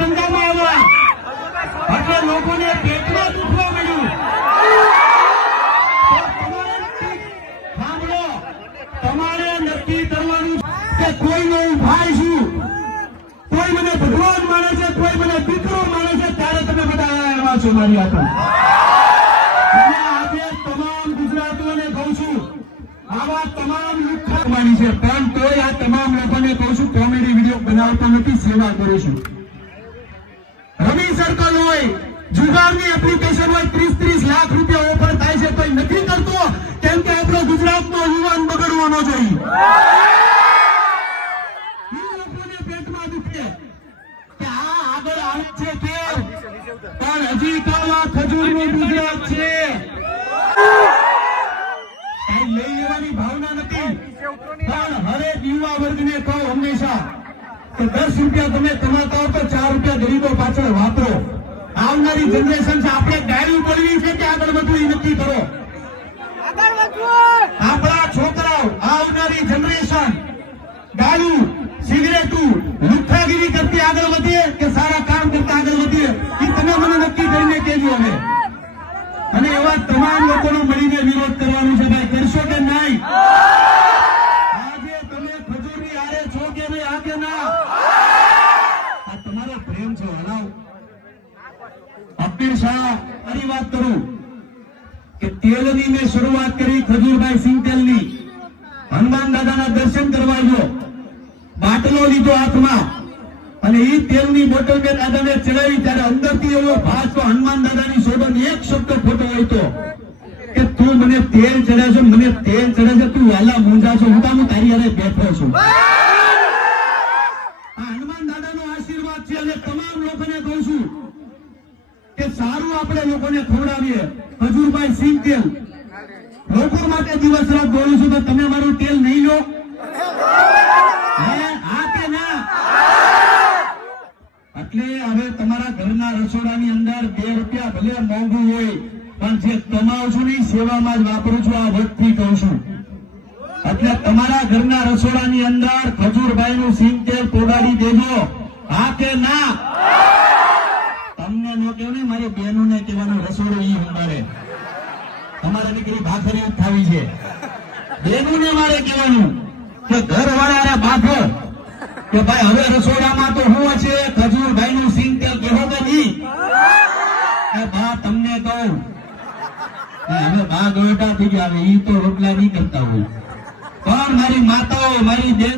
ધંધામાં આવ્યા એટલે લોકોને પેટમાં દુખવા મળ્યું. સાંભળો, તમારે નક્કી કરવાનું કે કોઈનો હું ભાઈ છું, કોઈ મને ભગવાન માને છે, કોઈ મને દીકરો માને છે, ત્યારે તમે બધા આવ્યા છો મારી આગળ. આજે તમામ ગુજરાતીઓને કહું છું, આવા તમામ લુખ્ખા માની છે, પણ તોય આ તમામ લોકોને કહું છું, કોમેડી વિડીયો બનાવતા નથી, સેવા કરું છું. રમી સર્કલ હોય, જુગારની એપ્લિકેશન હોય, 30-30 લાખ રૂપિયા ઓફર થાય છે, કોઈ નથી કરતો, કેમ કે આપણો ગુજરાતનો યુવાન બગડવો ન જોઈએ. લોકોને પેટમાં દુખે કે આ આગળ આવે છે કે પણ હજી તો આ ખજૂરનું ગુજરાત છે. કઈ લઈ લેવાની ભાવના નથી, પણ હરેક યુવા વર્ગને કહો હંમેશા કે 10 રૂપિયા તમે કમાતા હો તો 4 રૂપિયા ગરીબો પાછળ વાપરો. આવનારી જનરેશન છે, આપણે ગાયું બોલવી છે કે આગળ વધવું એ નક્કી કરો. આપણા છોકરાઓ, આવનારી જનરેશન ગાયું, સિગરેટું, લુખ્ખાગીરી કરતી આગળ વધે કે સારા કામ કરતા આગળ વધે, એ તમે મને નક્કી કરીને કહેજો. અમે અને એવા તમામ લોકોનો મળીને વિરોધ કરવાનું છે. ભાઈ કરશો કે નહીં? આજે તમે ખજૂરની હારે છો કે ભાઈ આ કે ના? આ તમારો પ્રેમ છે. હલાવ અપીલ શાહ મારી વાત કરું કે તેલની મેં શરૂઆત કરી ખજૂરભાઈ સિંહ તેલની. હનુમાન દાદાના દર્શન કરવા ગયો, બાટલો લીધો હાથમાં અને એ તેલની બોટલ મેં દાદાને ચડાવી, ત્યારે અંદરથી એવો ભાસ તો હનુમાન દાદાની શોધનો એક શબ્દ ખોટો હોય તો કે તું મને તેલ ચડાવશો, મને તેલ ચડાવશે, તું વાલા મૂંઝા છો, હું તારી હારે બેઠો છું. આ હનુમાન દાદાનો આશીર્વાદ છે. અને તમામ લોકોને કહું છું કે સારું આપણે લોકોને ખવડાવીએ. ખજૂરભાઈ સિંહ તેલ લોકો માટે દિવસ રાત બોલું છું, તો તમે મારું તેલ નહીં લો? હા કે ના? એટલે હવે તમારા ઘરના રસોડાની અંદર 2 રૂપિયા ભલે મોંઘું હોય, પણ જે કમાવ છું ને સેવામાં જ વાપરું છું. આ વખતથી કહું છું. એટલે તમારા ઘરના રસોડાની અંદર ખજૂરભાઈ નું સિંગ તેલ પોગાડી દેજો. હા કે ના? તમને નો કેવું ને, મારી બહેનો ને કહેવાનું રસોડું ઈ ઉંબારે. તમારે દીકરી ભાખરી ખાવી છે, બહેનો ને મારે કહેવાનું કે ઘર વાળા ભાખર કે ભાઈ હવે રસોડામાં તો શું છે, ખજૂરભાઈ નું સિંગ તેલ કહેવો કે નહીં? બા તમને કહું, હવે બા ગોટા થઈ ગયા, ઈ તો રોટલા નહીં કરતા હોય, પણ મારી માતાઓ, મારી બેન